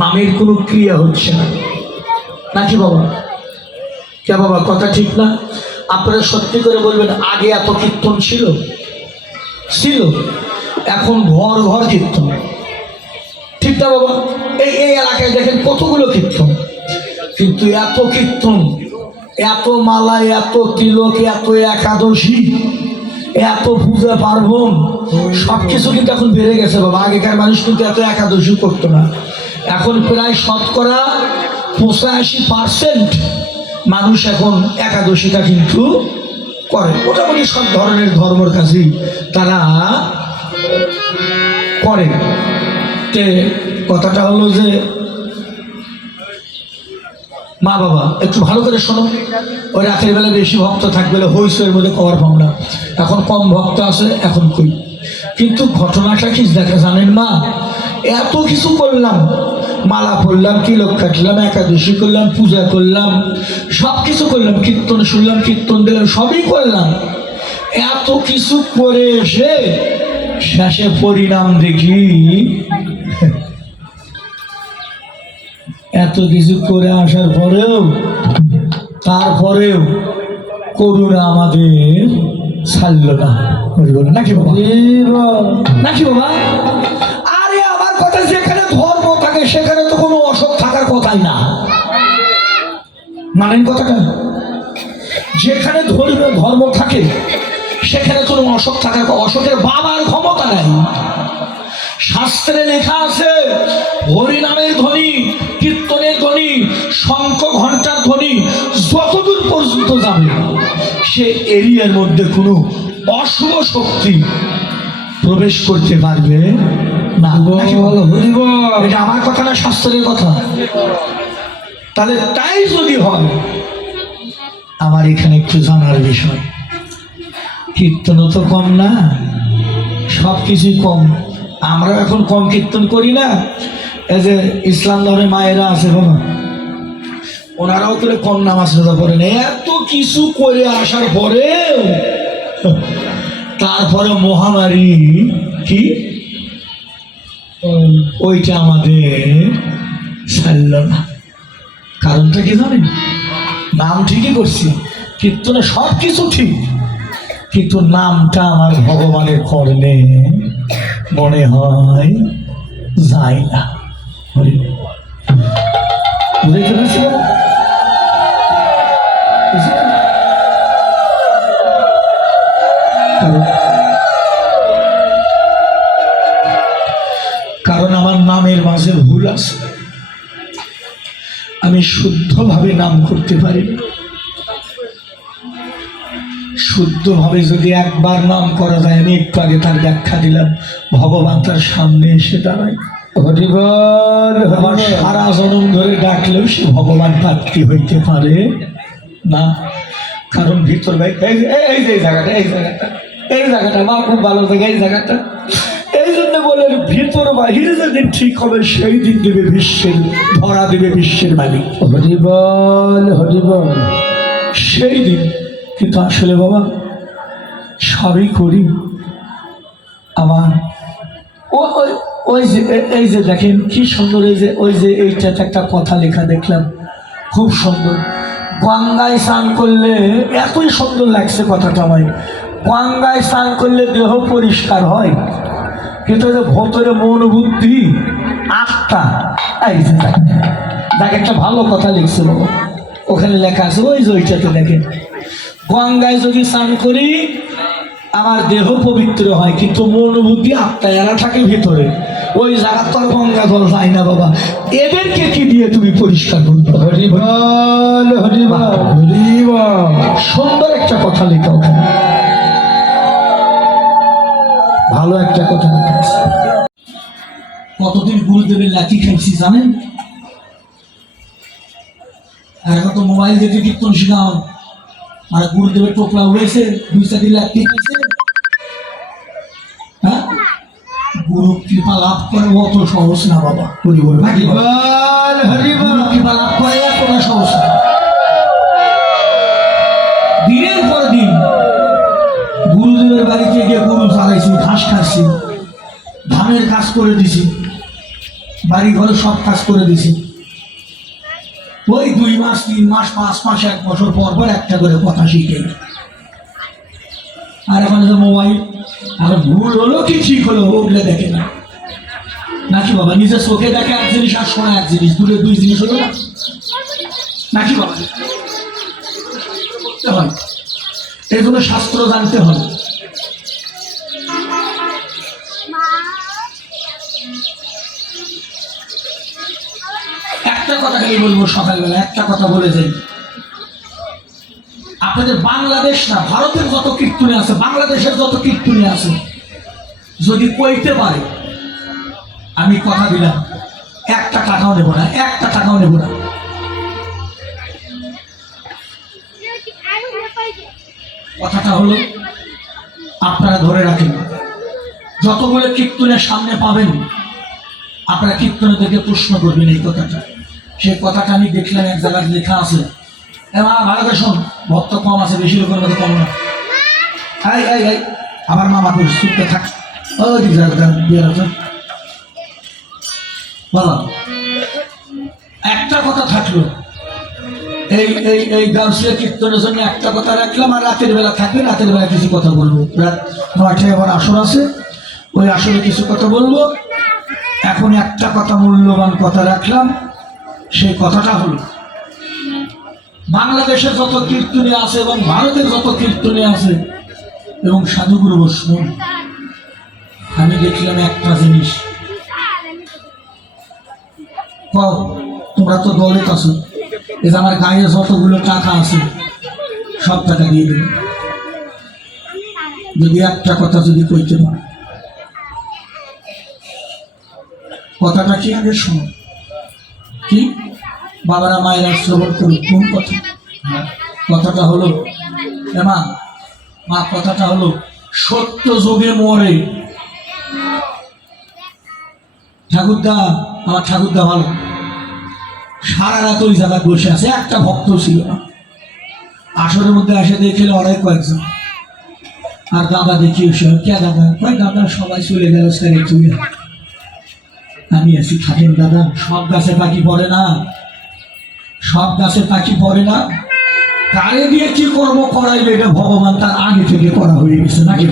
নামের কোনো ক্রিয়া হচ্ছে না, নাকি বাবা? কে বাবা, কথা ঠিক না? আপনারা সত্যি করে বলবেন, আগে এত কীর্তন ছিল? এখন ঘর ঘর কীর্তন, ঠিক না বাবা? এই এলাকায় দেখেন কতগুলো কীর্তন, কিন্তু এত কীর্তন, এত মালা, এত তিলক, এত একাদশী, এত পূজা পার্বণ, সবকিছু কিন্তু এখন বেড়ে গেছে বাবা। আগেকার মানুষ কিন্তু এত একাদশী করতো না। এখন প্রায় শতকরা 85% মানুষ এখন একাদশীটা কিন্তু করে। মোটামুটি সব ধরনের ধর্মের কাজই তারা করে। কথাটা হলো যে মা বাবা একটু ভালো করে শোনো, ওই রাতের বেলা বেশি ভক্ত থাকবে হইসের মধ্যে কভার পাবো না, এখন কম ভক্ত আছে, এখন কই। কিন্তু ঘটনাটা কি দেখা জানেন মা? এত কিছু করলাম, মালা পড়লাম, তিলক কাটলাম, একাদশী করলাম, পূজা করলাম, সব কিছু করলাম, কীর্তন শুনলাম, কীর্তন দিলাম, সবই করলাম। এত কিছু করে এসে শেষে পরিণাম দেখি, এত কিছু করে আসার পরেও, তারপরেও করুণা আমাদের ছাড়ল না, নাকি বাবা? নাকি বাবা? আরে আমার কথা, যেখানে ধর্ম থাকে সেখানে তো কোনো অসৎ থাকার কথাই না, মানেন কথাটা? যেখানে ধর্ম থাকে সেখানে কোনো অসৎ থাকার, অসতের বাবার ক্ষমতা নাই। শাস্ত্রে লেখা আছে, হরিনামের ধ্বনি, কীর্তনের ধ্বনি, শঙ্খ ঘণ্টার ধ্বনি যতদূর পর্যন্ত যাবে, সে এরিয়ার মধ্যে কোনো অশুভ শক্তি প্রবেশ করতে পারবে না। এটা আমার কথা না, শাস্ত্রের কথা। তাহলে তাই যদি হয়, আমার এখানে একটু জানার বিষয়, কীর্তনও তো কম না, সব কিছুই কম। আমরা এখন কম কীর্তন করি না। এই যে ইসলাম ধর্মের মায়েরা আছে বাবা, ওনারাও তো কম নামাজ রোজা করেন। এত কিছু করে আসার পরেও তারপরে মহামারী কি ওইটা আমাদের ছাড়ল না। কারণটা কি জানেন? নাম ঠিকই করছি, কীর্তনে সব কিছু ঠিক, কিন্তু নামটা আমার ভগবানের কর্ণে মনে হয় যায় না। বুঝতে পেরেছি? কারণ আমার নামের মাঝে ভুল আছে, আমি শুদ্ধভাবে নাম করতে পারি। শুদ্ধভাবে যদি একবার নাম করা যায়, আমি একটু আগে তার ব্যাখ্যা দিলাম, ভগবান তার সামনে এসে দাঁড়ায়। আমার সারা জনম ধরে ডাকলেও সে ভগবান প্রাপ্তি হইতে পারে না। কারণ ভিতর ভাই এই যে জায়গাটা মা খুব ভালো জায়গা, এই জায়গাটা। এই জন্য বলে ভিতর বাহির যেদিন ঠিক হবে, সেই দিন দেবে বিশ্বের ধরা দেবে বিশ্বের মালিক। হরিবল সেই দিন। কিন্তু আসলে বাবা সবই করি আমার এই যে দেখেন কি সুন্দর, ওই যে এইটাতে একটা কথা লেখা দেখলাম, খুব সুন্দর। গঙ্গায় স্নান করলে, এতই সুন্দর লাগছে কথাটা আমায়, গঙ্গায় স্নান করলে দেহ পরিষ্কার হয়, কিন্তু ভেতরে মন বুদ্ধি আত্মা, এই যে দেখ একটা ভালো কথা লিখছে বাবা, ওখানে লেখা আছে, ওই যে ওইটাতে দেখেন, গঙ্গায় যদি স্নান করি আমার দেহ পবিত্র হয়, কিন্তু মন বুদ্ধি আত্মা এরা থাকে ভিতরে, ওই জায়গা তো আর গঙ্গা জল যায় না বাবা। এদেরকে কি দিয়ে তুমি পরিষ্কার করবে? হরিবল হরিবল হরিবল। সুন্দর একটা কথা লেখা ওখানে, ভালো একটা কথা লেখা আছে। কতদিন গুরুদেবের লাঠি খাইছি জানেন? আর এখন তো মোবাইল দিয়ে কীর্তন শেখা হয়, আর গুরুদেবের টোকলা উড়েছে, 2-4 লাঠি খাইছে। হ্যাঁ, গুরু কৃপা লাভ করে অত সহজ না বাবা। হরিবল হরিবল। কৃপা লাভ করে এতটা সহজ না। দিনের পর দিন গুরুদেবের বাড়িতে গিয়ে গরু চালাইছি, ঘাস খাচ্ছি, ধানের কাজ করে দিছি, বাড়ি ঘরে সব কাজ করে দিছি। ওই 2 মাস 3 মাস 5 মাস 1 বছর পর পর একটা করে কথা শিখে। আর এখন যে মোবাইল, আর ভুল হলো কি ঠিক হলো ওগুলো দেখে না নাকি বাবা? নিজের চোখে দেখে এক জিনিস আর শোনা এক জিনিস, দূরে 2 জিনিস হলো না নাকি বাবা? করতে হয়, এগুলো শাস্ত্র জানতে হয়। একটা কথা খালি বলবো, সকালবেলা একটা কথা বলে যাই। আপনাদের বাংলাদেশ না, ভারতের যত কীর্তনী আছে, বাংলাদেশের যত কীর্তনী আছে, যদি কইতে পারে আমি কথা দিলাম 1 টাকাও নেব না, 1 টাকাও নেব না। কথাটা হলো আপনারা ধরে রাখেন, যতগুলো কীর্তনের সামনে পাবেন আপনারা কীর্তনে থেকে প্রশ্ন করবেন এই কথাটা। সেই কথাটা আমি দেখলাম এক জায়গায় লেখা আছে, ভালো করে শোন, ভক্ত কম আছে, বেশি লোকের মধ্যে কম না। আমার মামা করে চুপতে থাক, বলো একটা কথা থাকলো, এই এই এই গাউসিয়া কীর্তনের জন্য একটা কথা রাখলাম, আর রাতের বেলা থাকবে, রাতের বেলা কিছু কথা বলবো। রাত 9টায় আবার আসর আছে, ওই আসরে কিছু কথা বলবো। এখন একটা কথা, মূল্যবান কথা রাখলাম, সেই কথাটা হলো বাংলাদেশের যত কীর্তনী আছে এবং ভারতের যত কীর্তনী আছে এবং সাধুগুরু বৈষ্ণব, আমি দেখলাম একটা জিনিস, তোমরা তো দলেত আছো, এই যে আমার গায়ে যতগুলো টাকা আছে সব টাকা দিয়ে দেবে যদি একটা কথা যদি কইতে পারে। কথাটা কি আগে শোনো, কি বাবারা মায়েরা শ্রবণ করুন। কোন কথা? কথাটা হলো মা, কথাটা হলো সত্য যুগে মরে। ঠাকুরদা, আমার ঠাকুরদা ভালো, সারা রাত ওই জায়গায় বসে আছে, একটা ভক্ত ছিল না। আসরের মধ্যে এসে দেখলে অনেক কয়েকজন, আর দাদা দেখি কে দাদা, কয় দাদা সবাই চলে গেল, স্যারে চলে আমি আছি, থাকেন দাদা। সব গাছে পাখি পড়ে না, সব গাছে পাখি পড়ে না, কারে দিয়ে কি কর্ম করাইবে এটা ভগবান তার আগে থেকে করা হয়ে গেছে নাকি?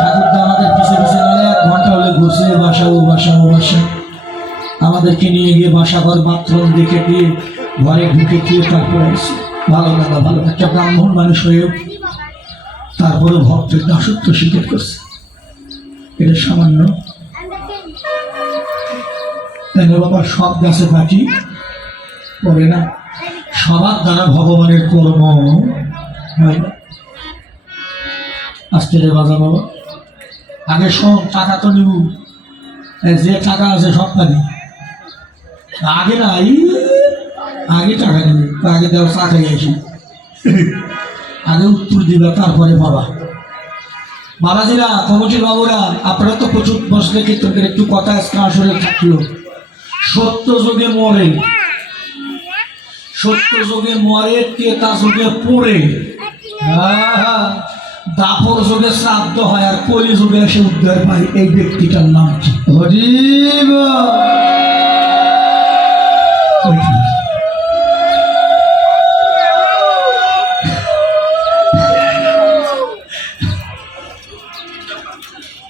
ঠাকুরদা আমাদের পিছিয়ে পিছিয়ে গেলে 1 ঘন্টা হলে ঘুরছে, বাসা ও বাসা ও বাসা, আমাদেরকে নিয়ে গিয়ে বাসা ঘর বাথরুম দেখে দিয়ে ঘরে ঢুকে দিয়ে তারপরে আসছে। ভালো দাদা ভালো, একটা ব্রাহ্মণ মানুষ হয়েও তারপরে ভক্তের দাসত্ব স্বীকার করছে, এটা সামান্য বাবা। সব গাছে পাখি পড়ে না, সবার দ্বারা ভগবানের কর্ম হয় না। আজকে রে বাজা বাবা, আগে শোন, টাকা তো নিব, যে টাকা আছে সব পাবি, আগে না আগে টাকা নেবে, আগে দেওয়া চা খাই আসি, আগে উত্তর দিবে তারপরে বাবা। বাবাজিরা, কমিটির বাবুরা, আপনারা তো প্রচুর বসলে কীর্তন করে, একটু কথা আজকে আসলে থাকলো। সত্য যুগে মরে, সত্য যুগে মরে, তেতা যুগে পড়ে, দাপর যুগে শ্রাদ্ধ হয়, আর কলি যুগে এসে উদ্ধার পায়। এই ব্যক্তিটার নাম কি? হরিব।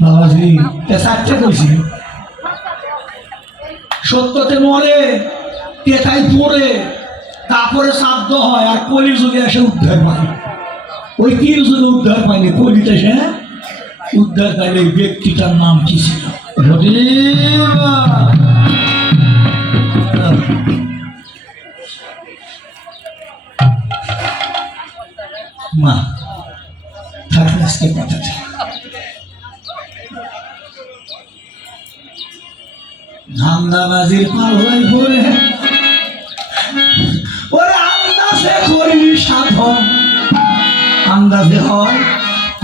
বাবাজি চারটে কইছি, সত্যতে মরে, তেতাই পড়ে, তারপরে শ্রাদ্ধ হয়, আর কলি যুগে এসে উদ্ধার পায়। ওই 3 যুগে উদ্ধার পায়নি, কলিতে সে উদ্ধার পাইলে এই ব্যক্তিটার নাম কি ছিল? মা থাকলে আজকে কথাটা ধান্দাবাজির পাল্লাই পড়ে ওরা আন্দাজে করি সাধন, আন্দাজে হয়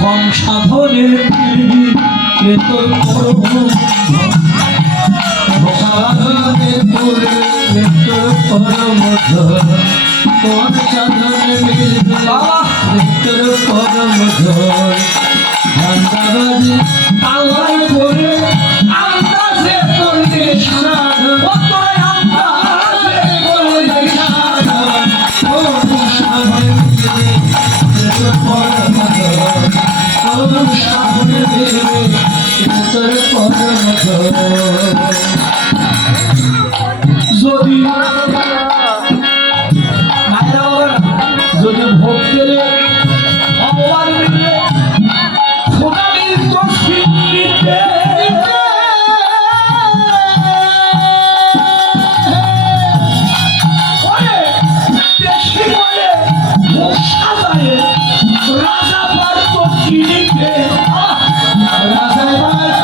কম সাধনে তোর কোন সাধন মিলবে তোর পরম ধন ধান্দাবাজি আল্লাহ করে আন্দাজে করলে সাধন তোর আন্দাজে করলে সাধন কোন সাধন মিলবে তোর পরম ধন কোন সাধন মিলবে তোর পরম ধন যদি যদি ভক্তের ভগবান মিললে খোদা মিলত সিদ্ধিতে বেশি বলে সাজায় রাজা পারত কিনিতে রাজা পারত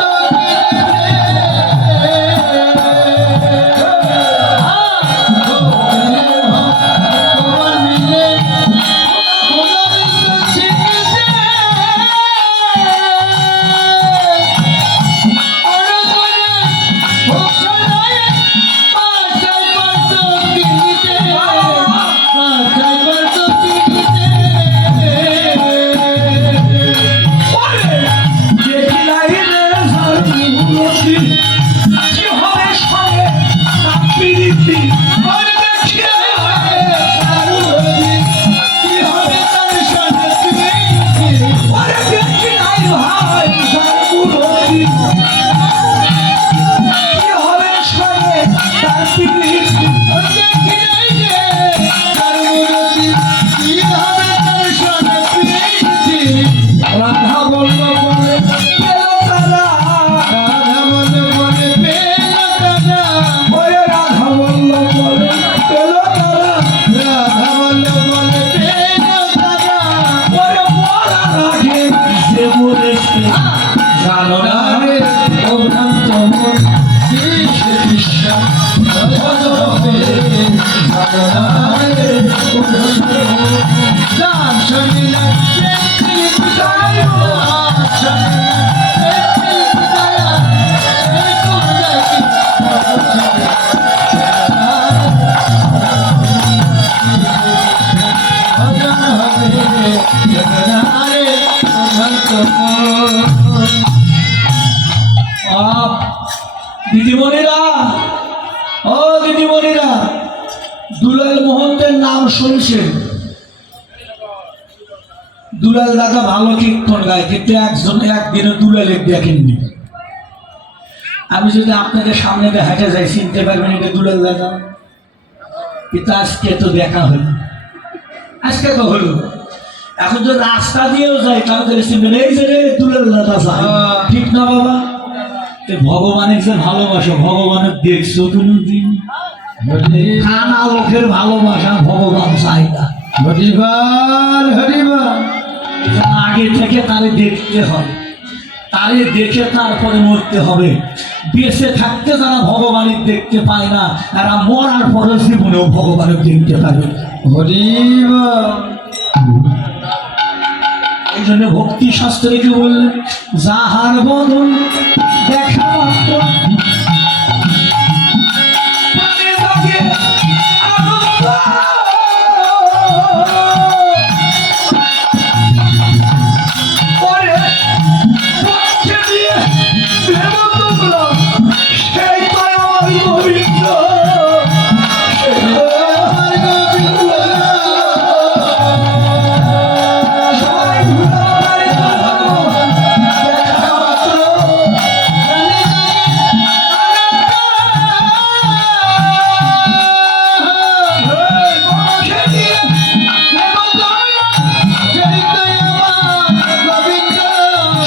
দিদিমণিরা, ও দিদিমণিরা, দুলাল মোহনদের নাম শুনছেন? দুলাল দাদা ভালো কীর্তন গায়, কিন্তু একদিনও দুলালের দেখেননি। আমি যদি আপনাদের সামনে দিয়ে হেঁটে যাই, চিনতে পারবেন এটা দুলাল দাদা? কিন্তু আজকে তো দেখা হলো, আজকে তো হলো। এখন যদি রাস্তা দিয়েও যাই তাহলে চিনবেন, এই যে রে দুলাল দাদা যায়, ঠিক না বাবা? ভগবানের যে ভালোবাসা, ভগবানের দেখছো কোনদিন? কানা লোকের ভালোবাসা ভগবান চাই না। হরিবল হরিবল, আগে থেকে তারে দেখতে হবে, তারে দেখে তারপরে মরতে হবে। বেঁচে থাকতে যারা ভগবানের দেখতে পায় না, তারা মরার পরে জীবনেও ভগবানের দেখতে পাবে। হরিবল। এই জন্য ভক্তি শাস্ত্রে কি বললেন? যাহার বদন দেখা মাত্র প্রাণে জাগে আনন্দ। ওরে পক্ষে দিয়ে প্রেম তোমরা, সেই তো আমার গোবিন্দ, সেই তো আমার গোবিন্দ। সবাই ঘুরে বাড়ি চলো, দেখা মাত্র প্রাণে জাগে আনন্দ। পক্ষে দিয়ে প্রেম তোমরা, সেই তো আমার গোবিন্দ।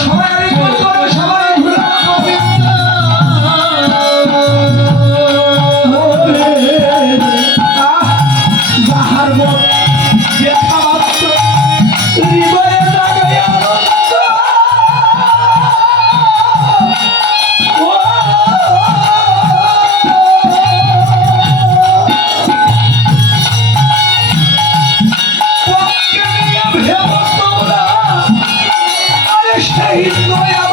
সবাই রিকল করো, সবাই ঘুরে গোবিন্দ। যাহার মন দেখা মাত্র হৃদয়ে জাগে আনন্দ। ও পক্ষে নিয়ে ভেবো তোমরা, আরে সেই দয়া